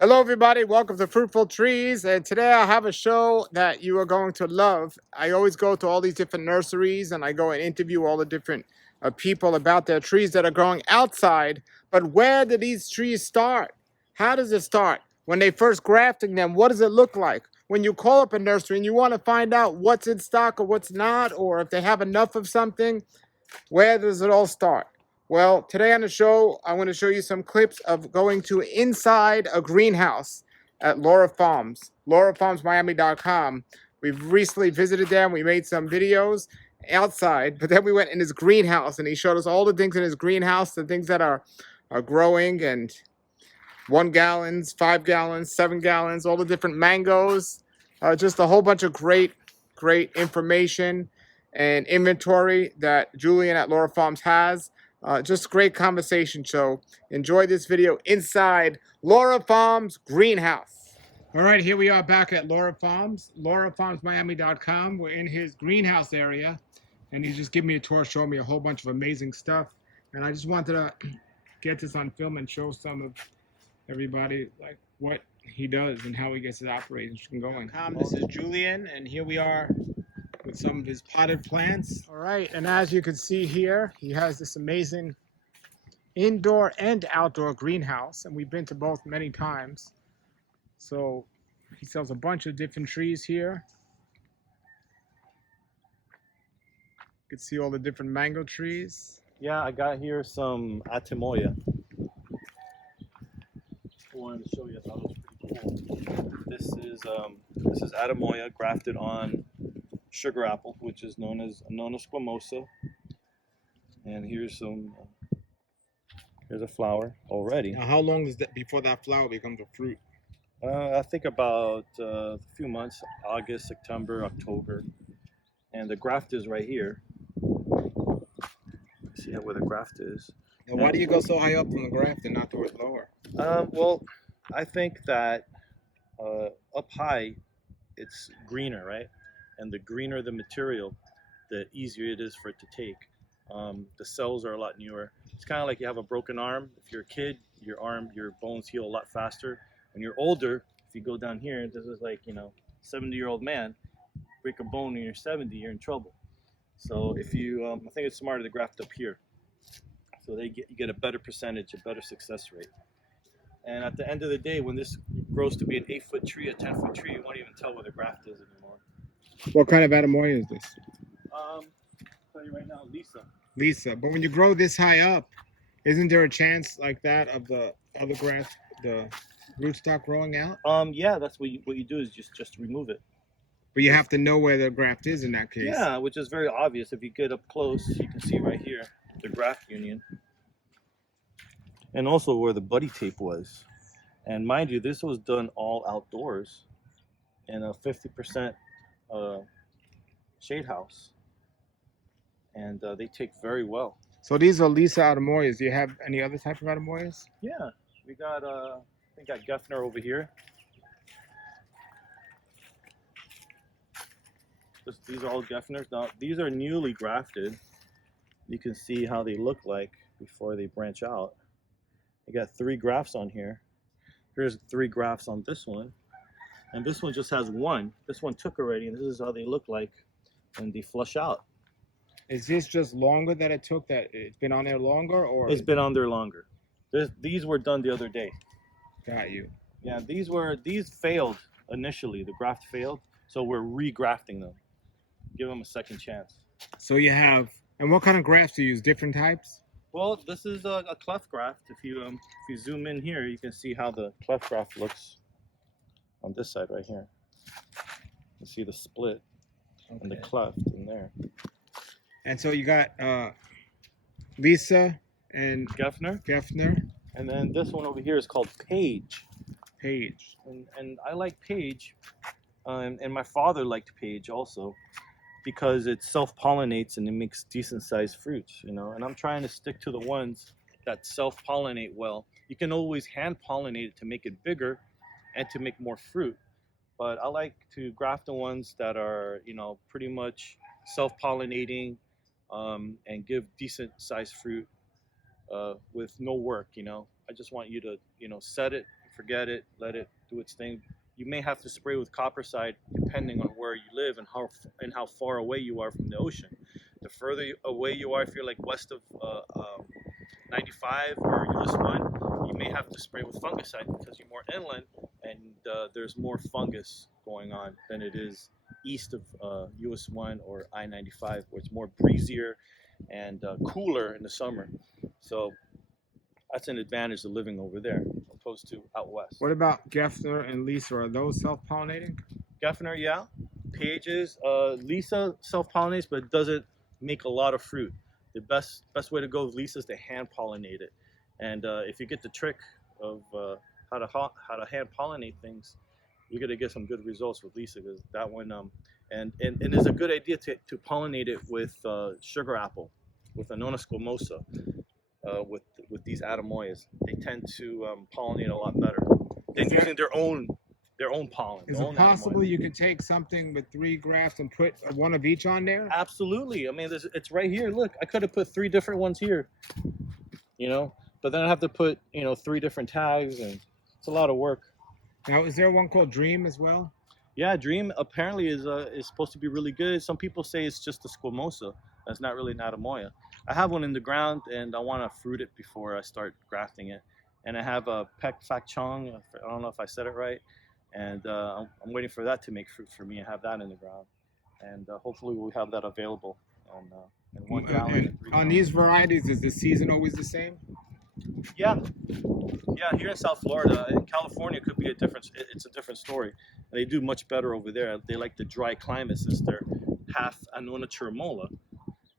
Hello, everybody. Welcome to Fruitful Trees. And today I have a show that you are going to love. I always go to all these different nurseries and I go and interview all the different people about their trees that are growing outside. But where do these trees start? How does it start? When they first grafting them, what does it look like? When you call up a nursery and you want to find out what's in stock or what's not, or if they have enough of something, where does it all start? Well, today on the show, I want to show you some clips of going to inside a greenhouse at Lara Farms, LaraFarmsMiami.com. We've recently visited them. We made some videos outside, but then we went in his greenhouse and he showed us all the things in his greenhouse, the things that are growing, and 1 gallons, 5 gallons, 7 gallons, all the different mangoes, just a whole bunch of great information and inventory that Julian at Lara Farms has. Just great conversation. So enjoy this video inside Lara Farms greenhouse. All right, here we are back at Lara Farms, LaraFarmsMiami.com. We're in his greenhouse area, and he's just giving me a tour, showing me a whole bunch of amazing stuff. And I just wanted to get this on film and show some of everybody like what he does and how he gets his operation going. This is Julian, and here we are with some of his potted plants. All right, and as you can see here, he has this amazing indoor and outdoor greenhouse, and we've been to both many times. So he sells a bunch of different trees here. You can see all the different mango trees. Yeah, I got here some Atemoya. I wanted to show you, I thought it was pretty cool. This is Atemoya grafted on sugar apple, which is known as Anonna squamosa. And here's here's a flower already. Now, how long is that before that flower becomes a fruit? I think about a few months, August, September, October. And the graft is right here. See where the graft is. Now, why do you go so high up from the graft and not do it lower? Well, I think that up high, it's greener, right? And the greener the material, the easier it is for it to take. The cells are a lot newer. It's kind of like you have a broken arm. If you're a kid, your bones heal a lot faster. When you're older, if you go down here, this is like, 70-year-old man, break a bone when you're 70, you're in trouble. So if you, I think it's smarter to graft up here. So you get a better percentage, a better success rate. And at the end of the day, when this grows to be an 8-foot tree, a 10-foot tree, you won't even tell where the graft is anymore. What kind of Atemoya is this? I'll tell you right now, Lisa. But when you grow this high up, isn't there a chance like that of the other graft, the rootstock growing out? Yeah, that's what you do is just remove it. But you have to know where the graft is in that case. Yeah, which is very obvious. If you get up close, you can see right here the graft union. And also where the buddy tape was. And mind you, this was done all outdoors in a 50% shade house. And they take very well. So these are Lisa Atemoyas. Do you have any other type of Atemoyas? Yeah, we got, I think I got Geffner over here. These are all Geffners. Now, these are newly grafted. You can see how they look like before they branch out. I got 3 grafts on here. Here's 3 grafts on this one. And this one just has 1. This one took already, and this is how they look like when they flush out. Is this just longer that it took, that it's been on there longer, or? It's been on there longer. These were done the other day. Got you. Yeah, these failed initially. The graft failed, so we're re-grafting them. Give them a second chance. So you have, and what kind of grafts do you use? Different types? Well, this is a cleft graft. If you zoom in here, you can see how the cleft graft looks on this side right here. You see the split and the cleft in there. And so you got Lisa and Geffner. And then this one over here is called Page. Page. And I like Page, and my father liked Page also, because it self-pollinates and it makes decent-sized fruits, And I'm trying to stick to the ones that self-pollinate well. You can always hand-pollinate it to make it bigger and to make more fruit, but I like to graft the ones that are, pretty much self-pollinating and give decent-sized fruit with no work. I just want you to, set it forget it, let it do its thing. You may have to spray with coppercide depending on where you live and how far away you are from the ocean. The further away you are, if you're like west of 95 or US 1, you may have to spray with fungicide because you're more inland and there's more fungus going on than it is east of US 1 or I-95, where it's more breezier and cooler in the summer. So that's an advantage of living over there opposed to out west. What about Gefner and Lisa? Are those self-pollinating? Gefner, yeah. Pages, Lisa self-pollinates, but doesn't make a lot of fruit. The best way to go with Lisa is to hand pollinate it. And if you get the trick of how to hand pollinate things, you're gonna get some good results with Lisa, because that one and it's a good idea to pollinate it with sugar apple, with Anonna squamosa, with these Atemoyas. They tend to pollinate a lot better than using their own pollen. Is it possible you could take something with 3 grafts and put one of each on there? Absolutely. I mean, it's right here. Look, I could have put 3 different ones here, but then I have to put 3 different tags, and it's a lot of work. Now, is there one called Dream as well? Yeah, Dream apparently is supposed to be really good. Some people say it's just a squamosa. That's not really an Atemoya. I have one in the ground, and I want to fruit it before I start grafting it. And I have a Pek Fak Chong. I don't know if I said it right. And I'm waiting for that to make fruit for me and have that in the ground. And hopefully we'll have that available in 1 gallon. And 3 on gallons. these varieties, is the season always the same? Yeah, here in South Florida. In California, it could be it's a different story. And they do much better over there. They like the dry climate since they're half Anonna chirimola.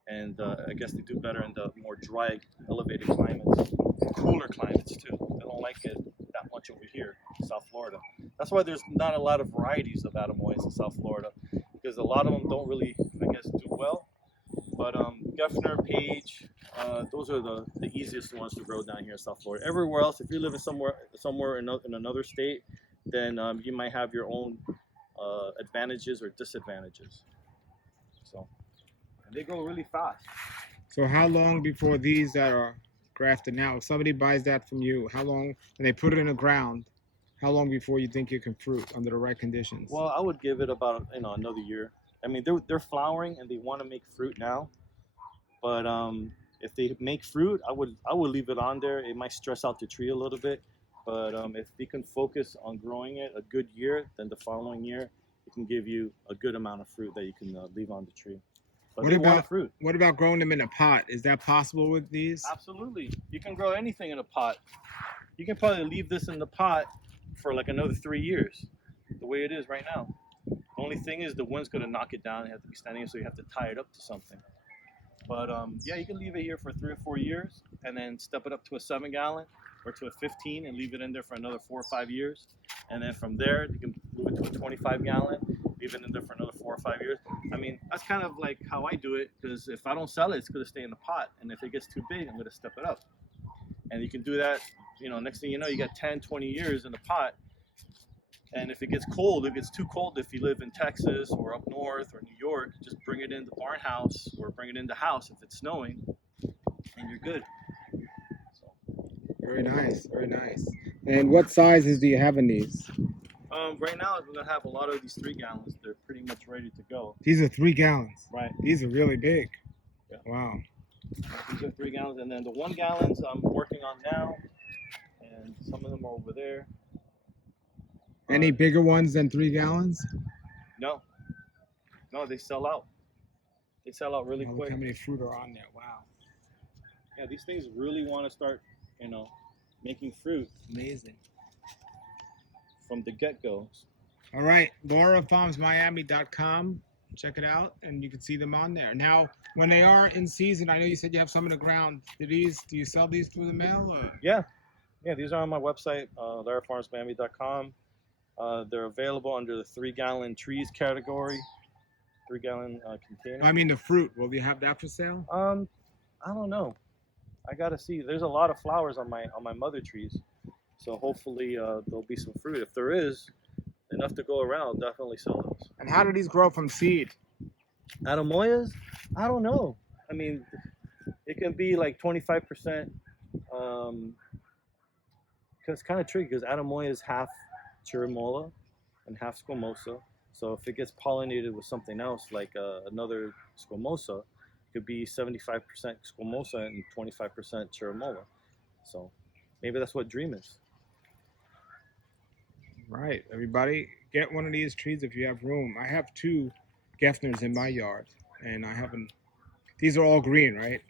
And I guess they do better in the more dry, elevated climates, cooler climates too. They don't like it that much over here in South Florida. That's why there's not a lot of varieties of Atemoyas in South Florida, because a lot of them don't really, I guess, do well. But Gefner, Page, those are the easiest ones to grow down here in South Florida. Everywhere else, if you're living somewhere in another state, then you might have your own advantages or disadvantages. So, and they grow really fast. So how long before these that are grafted now, if somebody buys that from you, how long, and they put it in the ground, how long before you think you can fruit under the right conditions? Well, I would give it about another year. I mean, they're flowering and they want to make fruit now, but if they make fruit, I would leave it on there. It might stress out the tree a little bit, but if they can focus on growing it a good year, then the following year it can give you a good amount of fruit that you can leave on the tree. But what about growing them in a pot? Is that possible with these? Absolutely. You can grow anything in a pot. You can probably leave this in the pot for like another 3 years, the way it is right now. The only thing is the wind's going to knock it down. You have to be standing, so you have to tie it up to something. But yeah, you can leave it here for 3 or 4 years and then step it up to a 7 gallon or to a 15 and leave it in there for another 4 or 5 years. And then from there, you can move it to a 25 gallon, leave it in there for another 4 or 5 years. I mean, that's kind of like how I do it, because if I don't sell it, it's going to stay in the pot. And if it gets too big, I'm going to step it up. And you can do that, next thing you know, you got 10, 20 years in the pot. And if it gets cold, if it gets too cold, if you live in Texas or up north or New York, just bring it in the barn house or bring it in the house if it's snowing, and you're good. So. Very nice, very nice. And what sizes do you have in these? Right now, we're going to have a lot of these 3 gallons. They're pretty much ready to go. These are 3 gallons? Right. These are really big. Yeah. Wow. These are 3 gallons, and then the 1 gallons I'm working on now, and some of them are over there. Any bigger ones than 3 gallons? No, they sell out. They sell out really quick. Look how many fruit are on there. Wow. Yeah, these things really want to start, making fruit. Amazing. From the get-go. All right, LaraFarmsMiami.com. Check it out, and you can see them on there. Now, when they are in season, I know you said you have some in the ground. Do you sell these through the mail? Or? Yeah, these are on my website, LaraFarmsMiami.com. They're available under the 3 gallon trees category, 3 gallon container. I mean the fruit. Will you have that for sale? I don't know. I gotta see. There's a lot of flowers on my mother trees, so hopefully there'll be some fruit. If there is enough to go around, I'll definitely sell those. And how do these grow from seed? Atemoyas? I don't know. I mean, it can be like 25% it's kind of tricky because Atemoya is half chirimoya and half squamosa. So if it gets pollinated with something else, like another squamosa, it could be 75% squamosa and 25% chirimoya. So maybe that's what dream is. Right, everybody, get one of these trees if you have room. I have 2 Geffners in my yard, and I haven't. These are all green, right?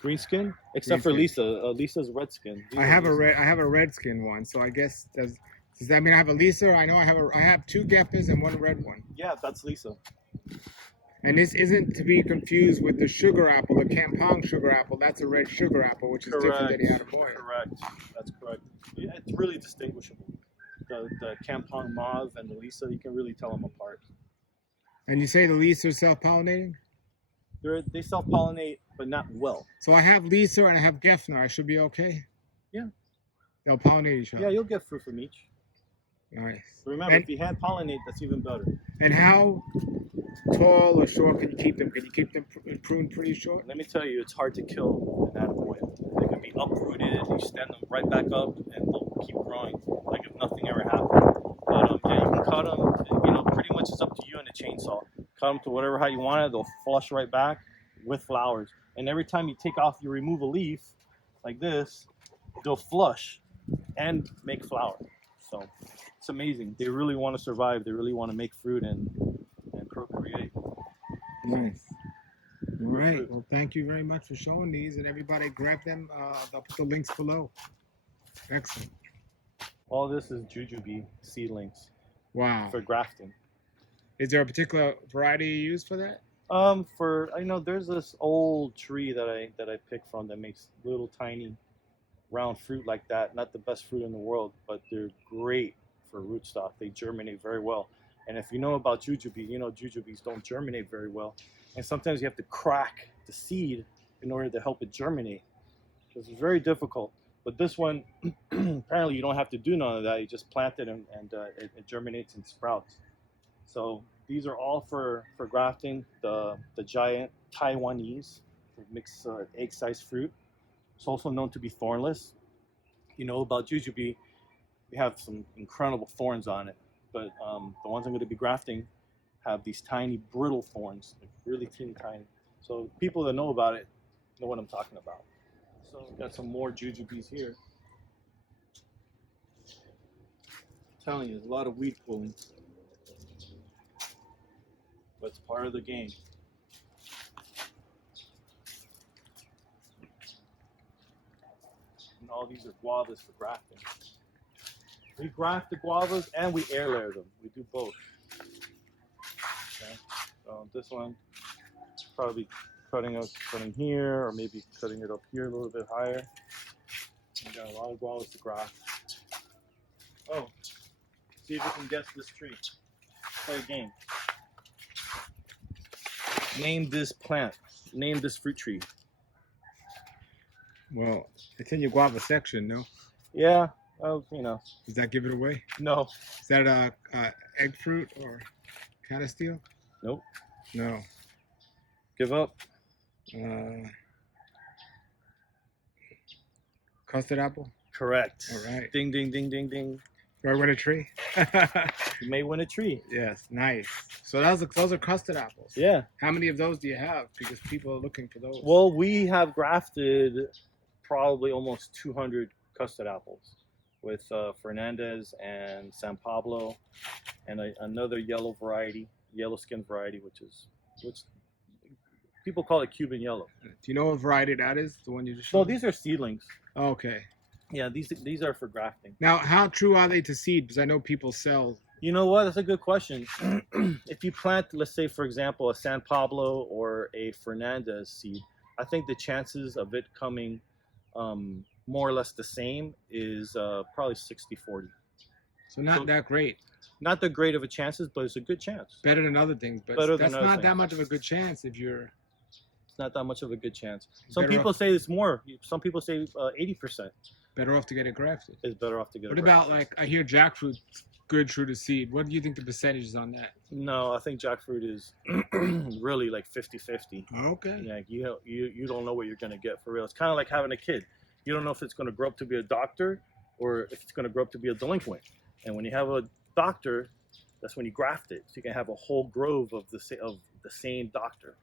Green skin, Green except for skin. Lisa. Lisa's red skin. I have a red skin one, so I guess does that mean I have a Lisa? I know I have 2 Geffners and 1 red one. Yeah, that's Lisa. And this isn't to be confused with the sugar apple, the Kampong sugar apple. That's a red sugar apple, which is different than the Atemoya. Correct. That's correct. Yeah, it's really distinguishable. The Kampong mauve and the Lisa, you can really tell them apart. And you say the Lisa are self-pollinating? They self-pollinate, but not well. So I have Lisa and I have Geffner. I should be okay? Yeah. They'll pollinate each other. Yeah, you'll get fruit from each. Nice. Remember, if you hand pollinate, that's even better. And how tall or short can you keep them? Can you keep them pruned pretty short? Let me tell you, it's hard to kill an Atemoya. They can be uprooted, you stand them right back up, and they'll keep growing like if nothing ever happened. But yeah, you can cut them. You know, pretty much it's up to you and the chainsaw. Cut them to whatever height you want it. They'll flush right back with flowers. And every time you take off, you remove a leaf like this, they'll flush and make flower. So it's amazing. They really want to survive. They really want to make fruit and procreate. Nice. All right. Well, thank you very much for showing these, and everybody grab them. I'll put the links below. Excellent. All this is jujube seedlings. Wow. For grafting. Is there a particular variety you use for that? I know there's this old tree that I picked from that makes little tiny round fruit like that. Not the best fruit in the world, but they're great for rootstock. They germinate very well. And if you know about jujube, you know jujubes don't germinate very well. And sometimes you have to crack the seed in order to help it germinate. It's very difficult. But this one, apparently you don't have to do none of that. You just plant it and it germinates and sprouts. So these are all for grafting. The giant Taiwanese mixed egg-sized fruit. It's also known to be thornless. You know about jujube, we have some incredible thorns on it. But the ones I'm going to be grafting have these tiny brittle thorns, like really teeny tiny. So people that know about it know what I'm talking about. So we've got some more jujubes here. I'm telling you, there's a lot of weed pulling. But it's part of the game. And all these are guavas for grafting. We graft the guavas and we air layer them. We do both. Okay. So this one, probably cutting here, or maybe cutting it up here a little bit higher. We got a lot of guavas to graft. Oh, see if you can guess this tree. Play a game. Name this plant. Name this fruit tree. Well, it's in your guava section, no? Yeah, well, you know. Does that give it away? No. Is that egg fruit or Canistel? Nope. No. Give up. Custard apple? Correct. All right. Ding, ding, ding, ding, ding. Do I win a tree? You may win a tree. Yes, nice. So those are custard apples. Yeah. How many of those do you have? Because people are looking for those. Well, we have grafted probably almost 200 custard apples with Fernandez and San Pablo and another yellow variety, yellow skin variety, which people call it Cuban yellow. Do you know what variety that is? The one you just showed? Well, these are seedlings. Okay. Yeah, these are for grafting. Now, how true are they to seed? Because I know people sell. You know what? That's a good question. If you plant, let's say, for example, a San Pablo or a Fernandez seed, I think the chances of it coming more or less the same is probably 60-40. So not that great. Not the great of a chances, but it's a good chance. Better than other things, but that's not that much of a good chance if you're... It's not that much of a good chance. Some people say it's more. Some people say 80%. Better off to get it grafted. It's better off to get it grafted. What about, like, I hear jackfruit good true to seed. What do you think the percentage is on that? No, I think jackfruit is really like 50-50. Okay. Yeah, you don't know what you're gonna get for real. It's kind of like having a kid. You don't know if it's gonna grow up to be a doctor or if it's going to grow up to be a delinquent. And when you have a doctor, that's when you graft it. So you can have a whole grove of the same doctor.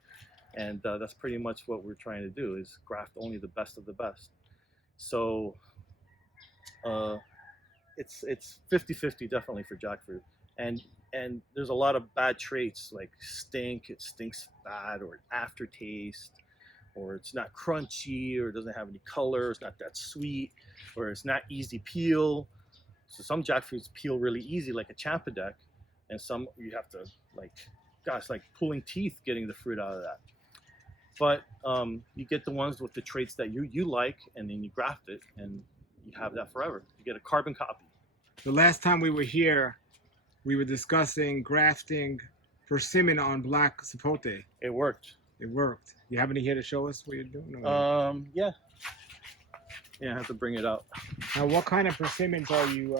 And that's pretty much what we're trying to do, is graft only the best of the best. So it's 50-50 definitely for jackfruit. And there's a lot of bad traits like stink, it stinks bad, or aftertaste, or it's not crunchy, or it doesn't have any color, it's not that sweet, or it's not easy peel. So some jackfruits peel really easy, like a champadec, and some you have to, like, gosh, like pulling teeth getting the fruit out of that. But you get the ones with the traits that you like, and then you graft it, and you have that forever. You get a carbon copy. The last time we were here, we were discussing grafting persimmon on black sapote. It worked. It worked. You have any here to show us what you're doing? Yeah. Yeah, I have to bring it out. Now, what kind of persimmons are you?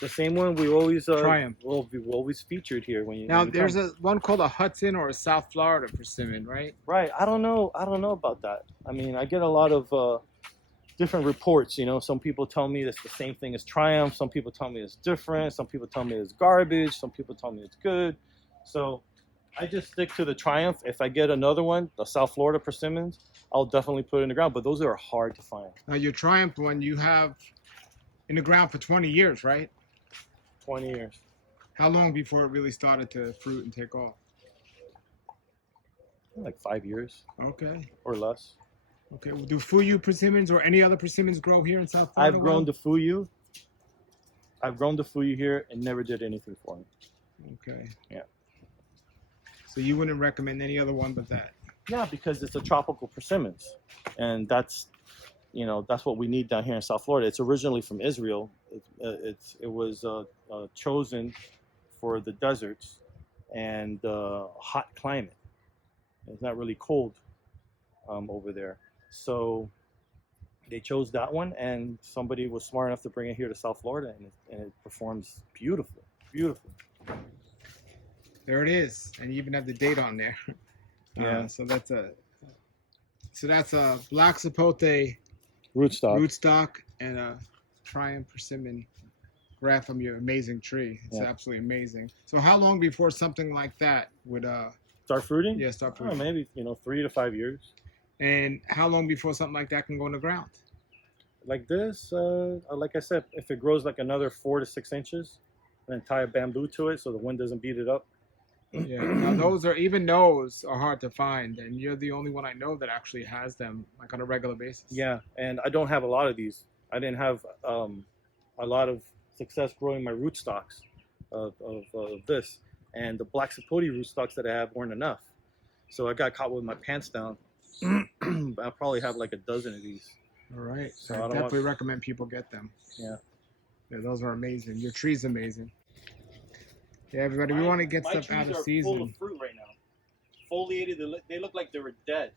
The same one we always Triumph. we always featured here when you. Now, when you there's come. one called a Hudson or a South Florida persimmon, right? Right. I don't know about that. I mean, I get a lot of different reports. You know, some people tell me it's the same thing as Triumph. Some people tell me it's different. Some people tell me it's garbage. Some people tell me it's good. So I just stick to the Triumph. If I get another one, the South Florida persimmons, I'll definitely put it in the ground. But those are hard to find. Now, your Triumph one you have in the ground for 20 years, right? 20 years. How long before it really started to fruit and take off? Like 5 years. Okay. Or less. Okay. Well, do Fuyu persimmons or any other persimmons grow here in South Florida? I've grown the Fuyu. I've grown the Fuyu here and never did anything for me. Okay. Yeah. So you wouldn't recommend any other one but that? Yeah, because it's a tropical persimmons, and that's what we need down here in South Florida. It's originally from Israel. It was chosen for the deserts and hot climate. It's not really cold over there, so they chose that one, and somebody was smart enough to bring it here to South Florida, and it performs beautifully, beautifully. There it is, and you even have the date on there. Yeah. So that's a black sapote rootstock and a Triumph persimmon graft from your amazing tree. It's absolutely amazing. So how long before something like that would start fruiting? Yeah, start fruiting. Maybe 3 to 5 years. And how long before something like that can go in the ground? Like this, like I said, if it grows like another 4 to 6 inches, and then tie a bamboo to it so the wind doesn't beat it up. Yeah, now those are hard to find, and you're the only one I know that actually has them like on a regular basis. Yeah, and I don't have a lot of these. I didn't have a lot of success growing my rootstocks of this, and the black sapote rootstocks that I have weren't enough. So I got caught with my pants down. I'll probably have like a dozen of these. All right, so So I definitely recommend people get them. Yeah. Yeah, those are amazing. Your tree's amazing. Yeah, everybody, we want to get stuff out of season. Full of fruit right now. Foliated, they look like they were dead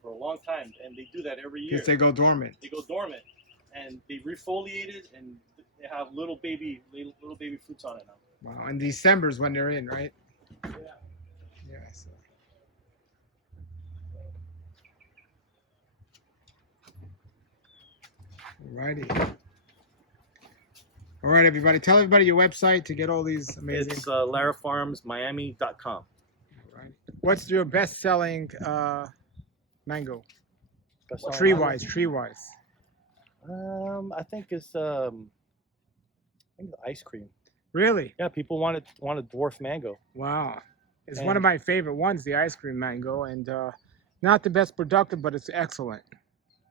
for a long time, and they do that every year. Because they go dormant. They go dormant, and they refoliated, and they have little baby fruits on it now. Wow, and December's when they're in, right? Yeah. Yeah. So. Alrighty. All right, everybody. Tell everybody your website to get all these amazing. It's LaraFarmsMiami.com. All right. What's your best-selling mango? Tree-wise. I think it's ice cream. Really? Yeah, people want a dwarf mango. Wow. It's one of my favorite ones, the ice cream mango, and not the best productive, but it's excellent.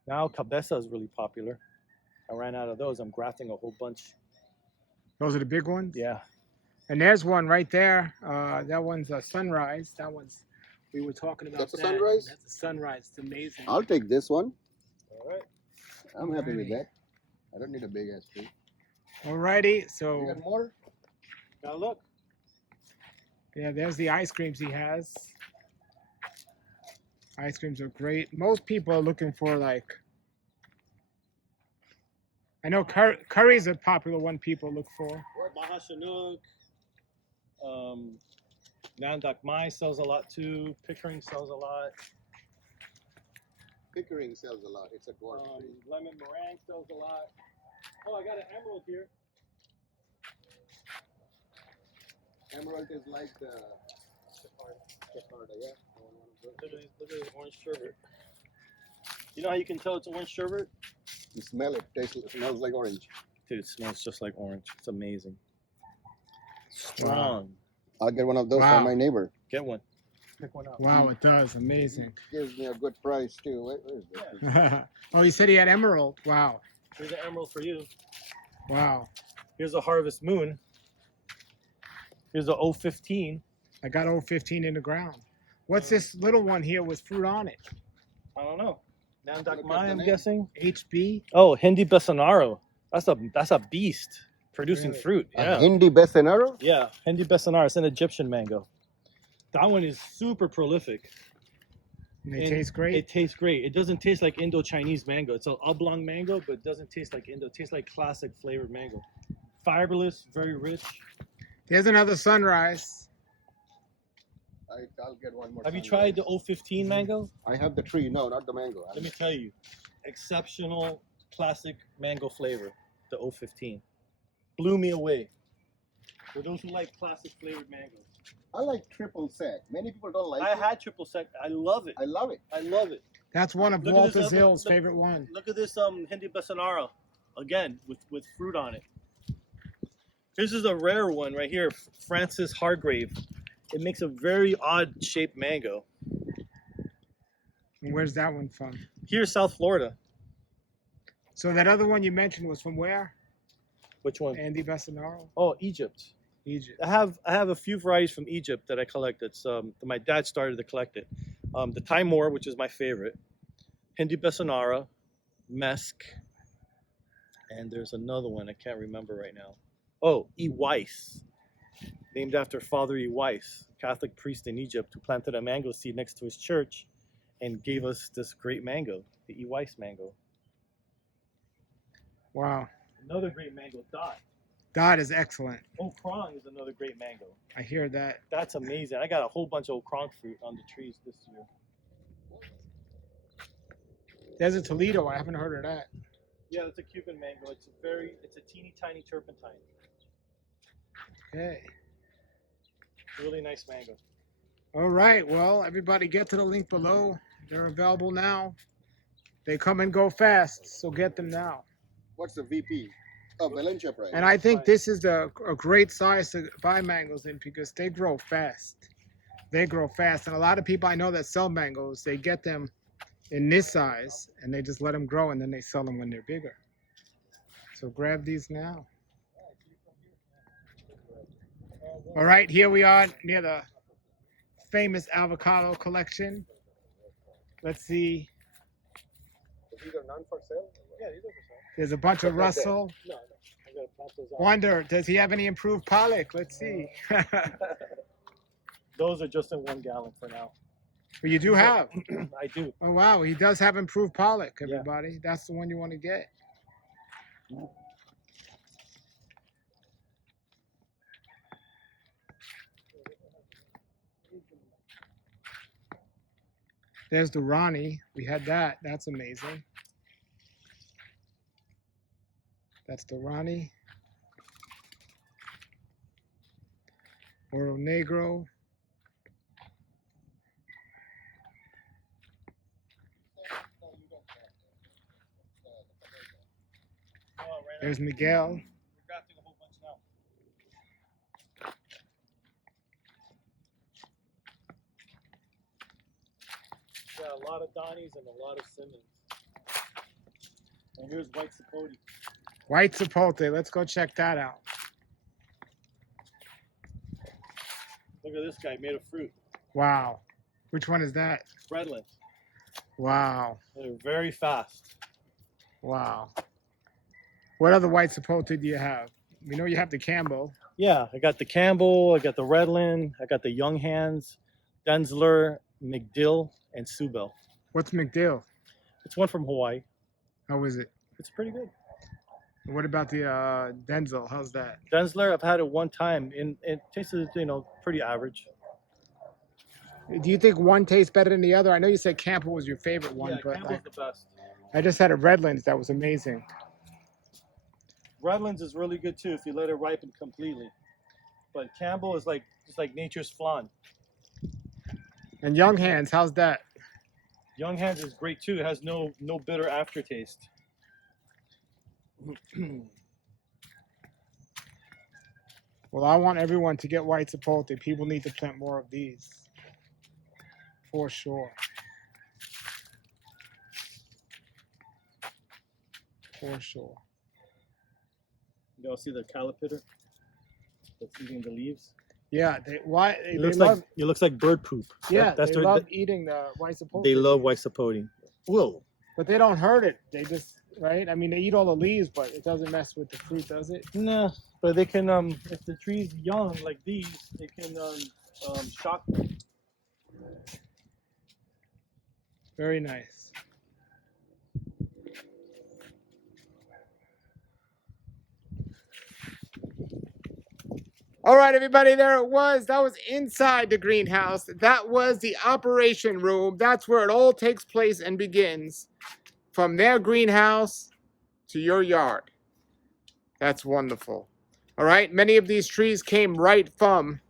Now Cabeza is really popular. I ran out of those. I'm grafting a whole bunch. Those are the big ones? Yeah. And there's one right there. That one's a sunrise. That one's, we were talking about That's a sunrise? That's a sunrise. It's amazing. I'll take this one. All right. I'm happy with that. I don't need a big ass tree. Alrighty, You so got more? Now look. yeah, there's the ice creams he has. Ice creams are great. Most people are looking for like, I know curry's a popular one people look for. Mahashanook. Nandak Mai sells a lot too. Pickering sells a lot. Pickering sells a lot. It's a dwarf tree. Lemon meringue sells a lot. Oh, I got an emerald here. Emerald is like the Custard, yeah. Look at this orange sherbet. You know how you can tell it's orange sherbet? You smell it, it smells like orange. Dude, it smells just like orange. It's amazing. Strong. I'll get one of those Wow. for my neighbor. Get one. Pick one up. Wow, it does. Amazing. Gives me a good price too. Where is this? Oh, you said he had emerald. Wow. Here's an emerald for you. Wow. Here's a harvest moon. Here's a 015. I got 015 in the ground. What's this little one here with fruit on it? I don't know. Look at Nandakmai, the I'm name. guessing. HB? Oh, Hindi Besanaro. That's a beast producing Really? fruit. A Yeah. Hindi Besanaro? Yeah, Hindi Besanaro. It's an Egyptian mango. That one is super prolific. And they And taste great. It tastes great. It doesn't taste like Indo-Chinese mango. It's an oblong mango, but it doesn't taste like Indo. It tastes like classic flavored mango. Fiberless, very rich. There's another sunrise. I'll get one more. Have you sunrise. tried the 015 mango? I have the tree. No, not the mango. Let me tell you, exceptional classic mango flavor, the 015. Blew me away. For those who like classic flavored mangoes. I like triple sec. Many people don't like I it. had triple sec. I love it. I love it. I love it. That's one of Look at Walter this other- Zill's look- favorite one. Look at this Hindi Besanaro. Again, with fruit on it. This is a rare one right here, Francis Hargrave. It makes a very odd shaped mango. And where's that one from? Here's South Florida. So that other one you mentioned was from where? Which one? Andy Besanaro? Oh, Egypt. Egypt. I have a few varieties from Egypt that I collect. That's my dad started to collect it. The Timor, which is my favorite, Hindi Besanara, Mesk, and there's another one I can't remember right now. Oh, E. Weiss, named after Father E. Weiss, Catholic priest in Egypt who planted a mango seed next to his church and gave us this great mango, the E. Weiss mango. Wow. Another great mango, Dot. That is excellent. Okrong is another great mango. I hear that. That's amazing. I got a whole bunch of Okrong fruit on the trees this year. There's a Toledo. I haven't heard of that. Yeah, it's a Cuban mango. It's a teeny tiny turpentine. Okay. Really nice mango. All right. Well, everybody get to the link below. They're available now. They come and go fast, so get them now. What's the VP? Oh, Valencia price. And I think Right. this is a great size to buy mangoes in because they grow fast. They grow fast. And a lot of people I know that sell mangoes, they get them in this size and they just let them grow and then they sell them when they're bigger. So grab these now. All right, here we are near the famous avocado collection. Let's see. These are none for sale? Yeah, these are for sale. There's a bunch of Russell. No. I gotta plant those out. Wonder, does he have any improved pollock? Let's see. Those are just in 1 gallon for now. But you do have. I do. Oh wow, he does have improved pollock, Yeah. everybody. That's the one you want to get. There's the Ronnie. We had that. That's amazing. That's the Ronnie. Oro Negro. There's Miguel. We're grafting a whole bunch now. Got a lot of Donnies and a lot of Simmons. And here's white Sapote. White Sapote. Let's go check that out. Look at this guy made of fruit. Wow. Which one is that? Breadlands. Wow. They're very fast. Wow. What other white Sapote do you have? We know you have the Campbell. Yeah, I got the Campbell, I got the Redland, I got the Young Hands, Denzler, McDill, and Subel. What's McDill? It's one from Hawaii. How is it? It's pretty good. What about the Denzel? How's that? Denzler, I've had it one time, and it tasted, pretty average. Do you think one tastes better than the other? I know you said Campbell was your favorite one, Yeah, but Campbell's the best. I just had a Redlands that was amazing. Redlands is really good too if you let it ripen completely. But Campbell is like just like nature's flan. And Young Hands, how's that? Young Hands is great too. It has no bitter aftertaste. Well, I want everyone to get white Sapote. People need to plant more of these. For sure. For sure. You all see the caterpillar that's eating the leaves? Yeah, It looks like bird poop. Yeah, That's they love eating the white Sapote. They love white Sapote. Whoa. But they don't hurt it. They just, right? I mean, they eat all the leaves, but it doesn't mess with the fruit, does it? Nah, but they can, if the tree's young like these, they can shock them. Very nice. All right, everybody, there it was. That was inside the greenhouse. That was the operation room. That's where it all takes place and begins. From their greenhouse to your yard. That's wonderful. All right, many of these trees came right from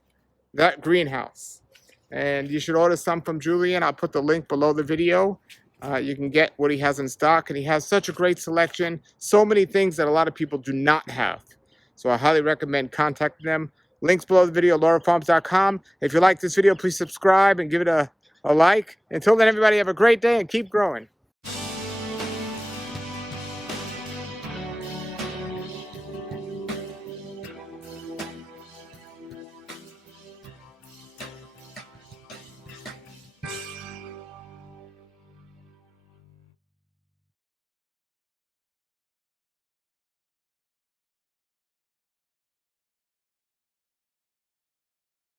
that greenhouse. And you should order some from Julian. I'll put the link below the video. You can get what he has in stock. And he has such a great selection. So many things that a lot of people do not have. So I highly recommend contacting them. Links below the video, larafarms.com. If you like this video, please subscribe and give it a like. Until then, everybody have a great day and keep growing.